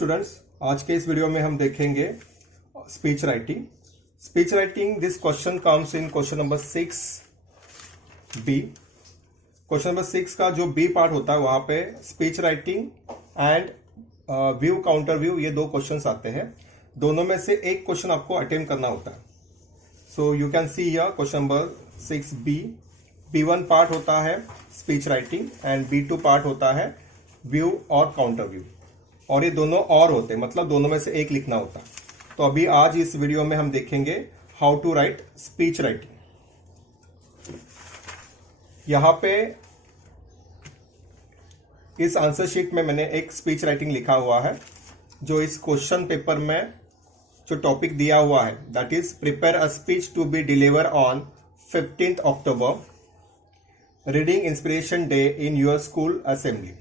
Students, आज के इस वीडियो में हम देखेंगे speech writing. Speech writing, this question comes in question number 6B। Question number 6 का जो बी पार्ट होता है वहां पे speech writing and view counter view, ये दो क्वेश्चंस आते हैं। दोनों में से एक क्वेश्चन आपको अटेम्प्ट करना होता है। So you can see here question number 6B। B1 part होता है speech writing and B2 part होता है व्यू और काउंटर व्यू, और ये दोनों और होते हैं, मतलब दोनों में से एक लिखना होता है। तो अभी आज इस वीडियो में हम देखेंगे how to write speech writing. यहां पे इस आंसर शीट में मैंने एक स्पीच राइटिंग लिखा हुआ है, जो इस क्वेश्चन पेपर में जो टॉपिक दिया हुआ है, that is prepare a speech to be deliver on 15th October, reading inspiration day in your school assembly.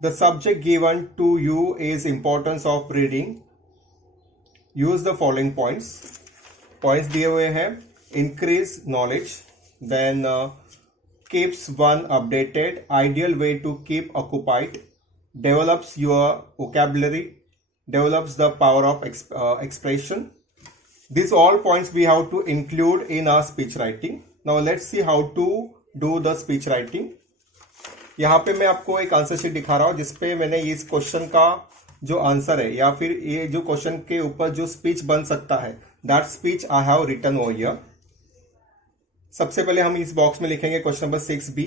The subject given to you is importance of reading. Use the following points. Points दिए हुए हैं: increase knowledge, then keeps one updated, ideal way to keep occupied, develops your vocabulary, develops the power of expression. These all points we have to include in our speech writing. Now let's see how to do the speech writing. यहाँ पे मैं आपको एक answer sheet दिखा रहा हूं जिसपे मैंने इस क्वेश्चन का जो आंसर है या फिर ये जो क्वेश्चन के ऊपर जो स्पीच बन सकता है, that speech I have written over here. सबसे पहले हम इस बॉक्स में लिखेंगे क्वेश्चन नंबर 6B।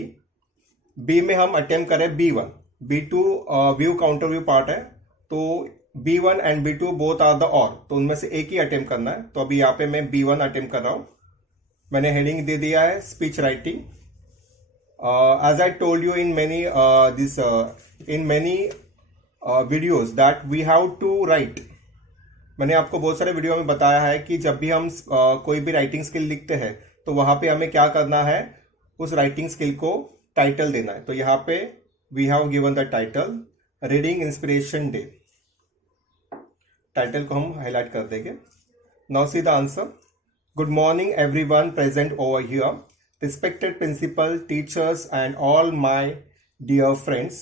बी में हम अटेम्प्ट करें B1। B2 view counter view part है, तो B1 and B2 both are the और, तो उनमें से एक ही अटेम्प्ट करना है। तो अभी यहाँ पे मैं B1 अटेम्प्ट कर रहा हूं। मैंने हेडिंग दे दिया है speech writing. As I told you in many videos that we have to write. मैंने आपको बहुत सारे वीडियो में बताया है कि जब भी हम कोई भी राइटिंग स्किल लिखते हैं तो वहां पे हमें क्या करना है, उस राइटिंग स्किल को टाइटल देना है। तो यहाँ पे we have given the title reading inspiration day. Title को हम हाईलाइट कर देंगे। Now see the answer. Good morning everyone present over here, respected principal, teachers and all my dear friends.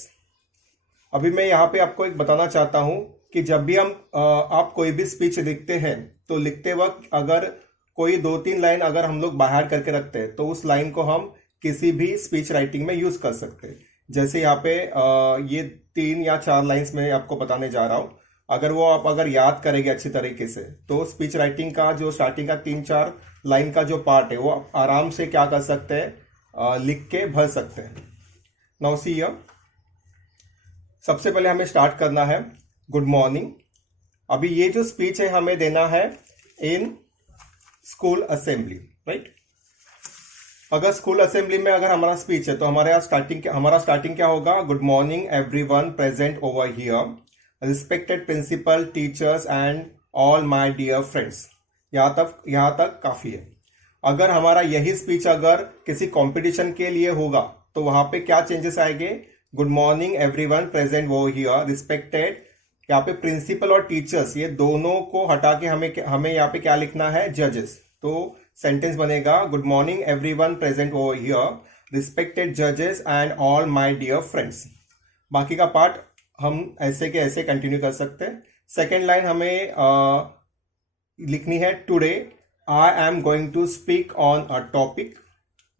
अभी मैं यहाँ पे आपको एक बताना चाहता हूं कि जब भी हम आप कोई भी स्पीच लिखते हैं तो लिखते वक्त अगर कोई 2-3 लाइन अगर हम लोग बाहर करके रखते हैं तो उस लाइन को हम किसी भी स्पीच राइटिंग में यूज कर सकते हैं। जैसे यहाँ पे ये 3 या 4 लाइन्स में आपको बताने जा रहा हूं। अगर वो आप अगर याद करेंगे अच्छी तरीके से तो स्पीच राइटिंग का जो स्टार्टिंग का 3-4 लाइन का जो पार्ट है वो आप आराम से क्या कर सकते हैं, लिख के भर सकते हैं। नाउ सी हियर, सबसे पहले हमें स्टार्ट करना है गुड मॉर्निंग। अभी ये जो स्पीच है हमें देना है इन स्कूल असेंबली, राइट। अगर स्कूल असेंबली में अगर हमारा स्पीच है तो हमारा स्टार्टिंग क्या होगा, good morning everyone present over here, respected principal, teachers and all my dear friends. यहां तक काफी है। अगर हमारा यही स्पीच अगर किसी कंपटीशन के लिए होगा तो वहां पे क्या चेंजेस आएंगे, good morning everyone present over here, respected, यहाँ पे प्रिंसिपल और टीचर्स ये दोनों को हटा के हमें यहाँ पे क्या लिखना है, जजेस। तो सेंटेंस बनेगा good morning everyone present over here, respected जजेस and all my dear friends. बाकी का पार्ट हम ऐसे के ऐसे कंटिन्यू कर सकते हैं। सेकेंड लाइन हमें लिखनी है today I am going to speak on a topic.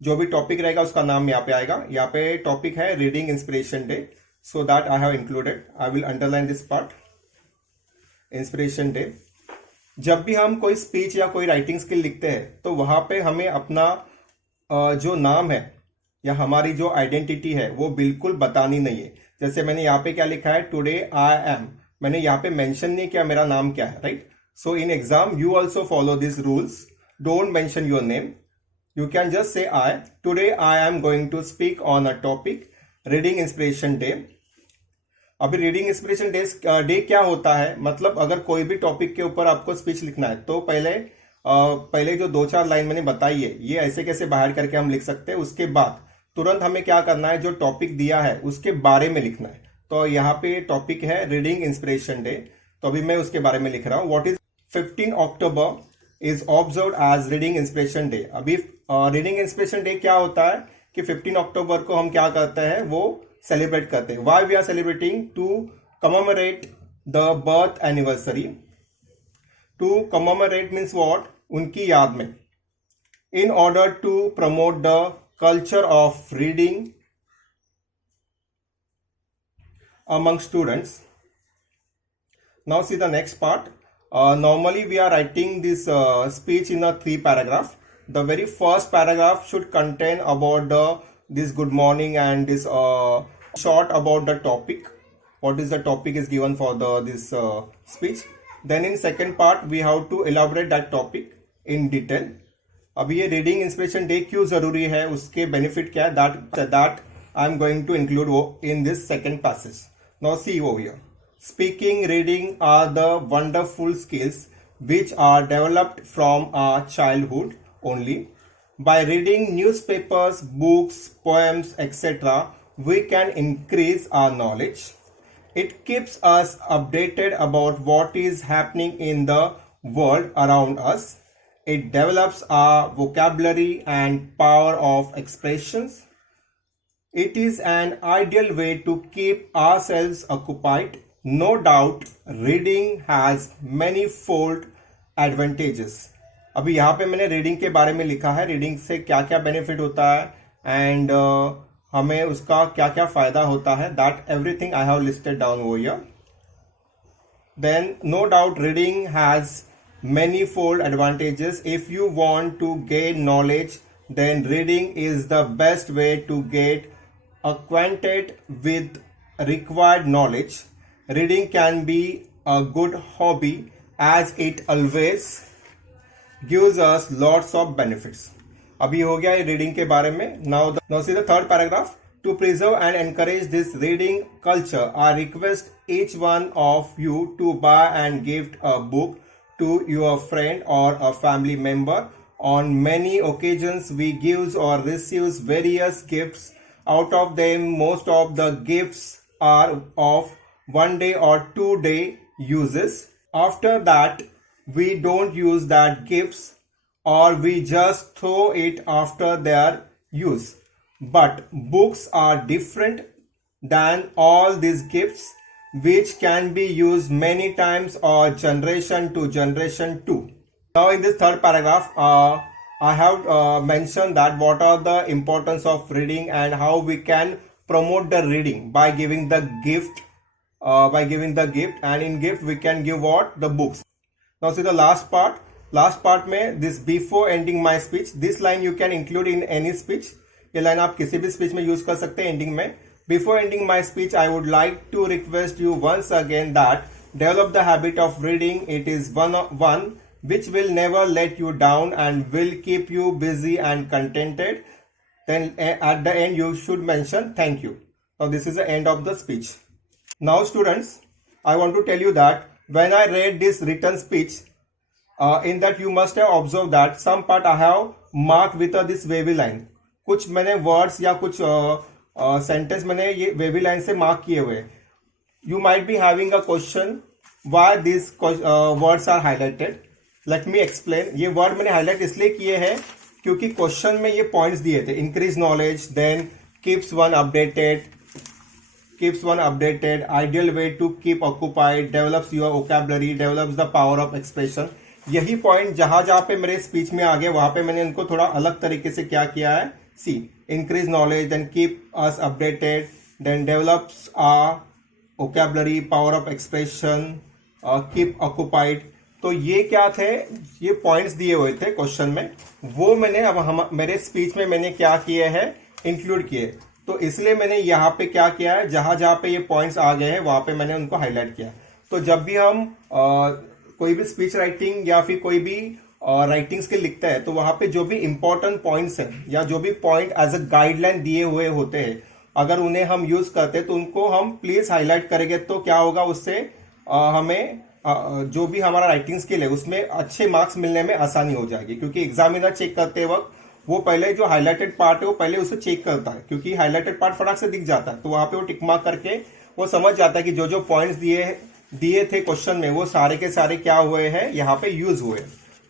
जो भी टॉपिक रहेगा उसका नाम यहाँ पे आएगा। यहाँ पे टॉपिक है reading inspiration day, so that I have included, I will underline this part, inspiration day. जब भी हम कोई स्पीच या कोई राइटिंग स्किल लिखते हैं तो वहां पे हमें अपना जो नाम है या हमारी जो आइडेंटिटी है वो बिल्कुल बतानी नहीं है। जैसे मैंने यहाँ पे क्या लिखा है, टुडे आई एम, मैंने यहाँ पे मेंशन नहीं किया मेरा नाम क्या है, right. So in exam, you also follow these rules. Don't mention your name. You can just say I. Today I am going to speak on a topic, reading inspiration day. अभी reading inspiration day क्या होता है, मतलब अगर कोई भी topic के ऊपर आपको स्पीच लिखना है तो पहले जो 2-4 लाइन मैंने बताई है ये ऐसे कैसे बाहर करके हम लिख सकते हैं। उसके बाद तुरंत हमें क्या करना है, जो टॉपिक दिया है उसके बारे में लिखना है। तो यहाँ पे टॉपिक है रीडिंग इंस्पिरेशन डे, तो अभी मैं उसके बारे में लिख रहा हूँ। What is 15 October is observe as reading inspiration day. अभी रीडिंग इंस्पिरेशन डे क्या होता है कि 15 अक्टूबर को हम क्या करते हैं, वो सेलिब्रेट करते हैं। Why we are celebrating, to commemorate the birth anniversary. To commemorate means what? उनकी याद में. In order to promote the culture of reading among students. Now see the next part. Normally we are writing this speech in a 3 paragraph. The very first paragraph should contain about this good morning and this short about the topic. What is the topic is given for this speech. Then in second part we have to elaborate that topic in detail. अभी ये reading inspiration day क्यों जरूरी है, उसके benefit क्या है, that I am going to include in this second passage. Now see over here. Speaking, reading are the wonderful skills which are developed from our childhood only. By reading newspapers, books, poems, etc., we can increase our knowledge. It keeps us updated about what is happening in the world around us. It develops our vocabulary and power of expressions. It is an ideal way to keep ourselves occupied. No doubt, reading has many-fold advantages. अभी यहाँ पे मैंने reading के बारे में लिखा है, reading से क्या क्या बेनिफिट होता है एंड हमें उसका क्या क्या फायदा होता है. That everything I have listed down over here. Then no doubt reading has many-fold advantages. If you want to gain knowledge, then reading is the best way to get acquainted with required knowledge. Reading can be a good hobby as it always gives us lots of benefits. अभी हो गया ये reading के बारे में. Now see the third paragraph. To preserve and encourage this reading culture, I request each one of you to buy and gift a book to your friend or a family member. On many occasions we gives or receives various gifts. Out of them, most of the gifts are of 1 day or 2 day uses. After that, we don't use that gifts or we just throw it after their use. But books are different than all these gifts, which can be used many times or generation to generation too. Now in this third paragraph, I have mentioned that what are the importance of reading and how we can promote the reading by giving the gift. And in gift we can give what? The books. Now see the last part. Last part में this before ending my speech, this line you can include in any speech. ये line आप किसी भी speech में use कर सकते हैं ending में. Before ending my speech, I would like to request you once again that develop the habit of reading. It is one which will never let you down and will keep you busy and contented. Then at the end, you should mention thank you. Now this is the end of the speech. Now students, I want to tell you that when I read this written speech, in that you must have observed that some part I have marked with this wavy line. कुछ मैंने words या कुछ sentence मैंने ये wavy line से mark किए हुए. You might be having a question why this words are highlighted. Let me explain. ये वर्ड मैंने हाईलाइट इसलिए किए हैं क्योंकि क्वेश्चन में ये पॉइंट्स दिए थे. Increase knowledge, then keeps one updated, ideal way to keep occupied, develops your vocabulary, develops the power of expression. यही पॉइंट जहां जहां पे मेरे स्पीच में आ गए वहां पे मैंने इनको थोड़ा अलग तरीके से क्या किया है. सी, increase knowledge, then keep us updated, then develops our vocabulary, power of expression, keep occupied. तो ये क्या थे, ये पॉइंट्स दिए हुए थे क्वेश्चन में, वो मैंने अब मेरे स्पीच में मैंने क्या किए हैं, इंक्लूड किए. तो इसलिए मैंने यहाँ पे क्या किया है, जहां जहां पे ये पॉइंट्स आ गए हैं वहां पे मैंने उनको हाईलाइट किया. तो जब भी हम कोई भी स्पीच राइटिंग या फिर कोई भी राइटिंग स्किल लिखता है तो वहां पे जो भी इंपॉर्टेंट पॉइंट्स हैं या जो भी पॉइंट एज अ गाइडलाइन दिए हुए होते हैं, अगर उन्हें हम यूज करते हैं तो उनको हम प्लीज हाईलाइट करेंगे. तो क्या होगा, उससे हमें जो भी हमारा राइटिंग स्किल है उसमें अच्छे मार्क्स मिलने में आसानी हो जाएगी. क्योंकि एग्जामिनर चेक करते वक्त वो पहले जो हाईलाइटेड पार्ट है वो पहले उसे चेक करता है, क्योंकि हाईलाइटेड पार्ट फटाक से दिख जाता है. तो वहां पे वो टिक मार्क करके वो समझ जाता है कि जो जो पॉइंट्स दिए थे क्वेश्चन में वो सारे के सारे क्या हुए हैं, यहाँ पे यूज हुए.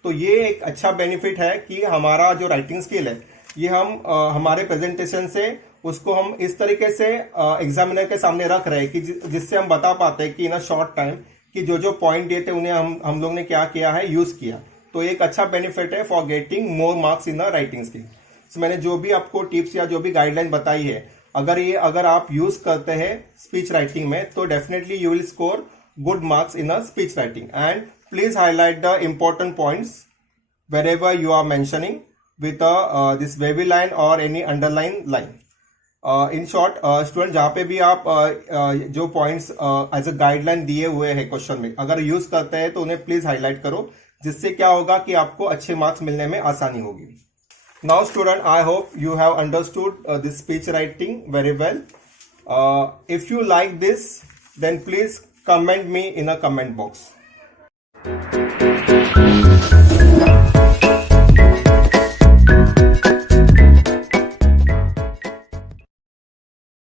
तो ये एक अच्छा बेनिफिट है कि हमारा जो राइटिंग स्किल है ये हम हमारे प्रेजेंटेशन से उसको हम इस तरीके से एग्जामिनर के सामने रख रहे हैं कि जिससे हम बता पाते हैं कि इन अ शॉर्ट टाइम कि जो जो पॉइंट दिए थे उन्हें हम लोग ने क्या किया है, यूज किया। तो एक अच्छा बेनिफिट है for getting more marks in the writing skill. तो मैंने जो भी आपको टिप्स या जो भी गाइडलाइन बताई है, अगर आप यूज करते हैं स्पीच राइटिंग में, तो definitely you will score good marks in a speech writing. And please highlight the important points wherever you are mentioning with this wavy line or any underline line. In short, student जहाँ पे भी आप जो points as a guideline दिए हुए हैं question में अगर यूज करते हैं तो उन्हें प्लीज हाईलाइट करो, जिससे क्या होगा कि आपको अच्छे मार्क्स मिलने में आसानी होगी। Now student, I hope you have understood this speech writing very well. If you like this, then please comment me in a comment box.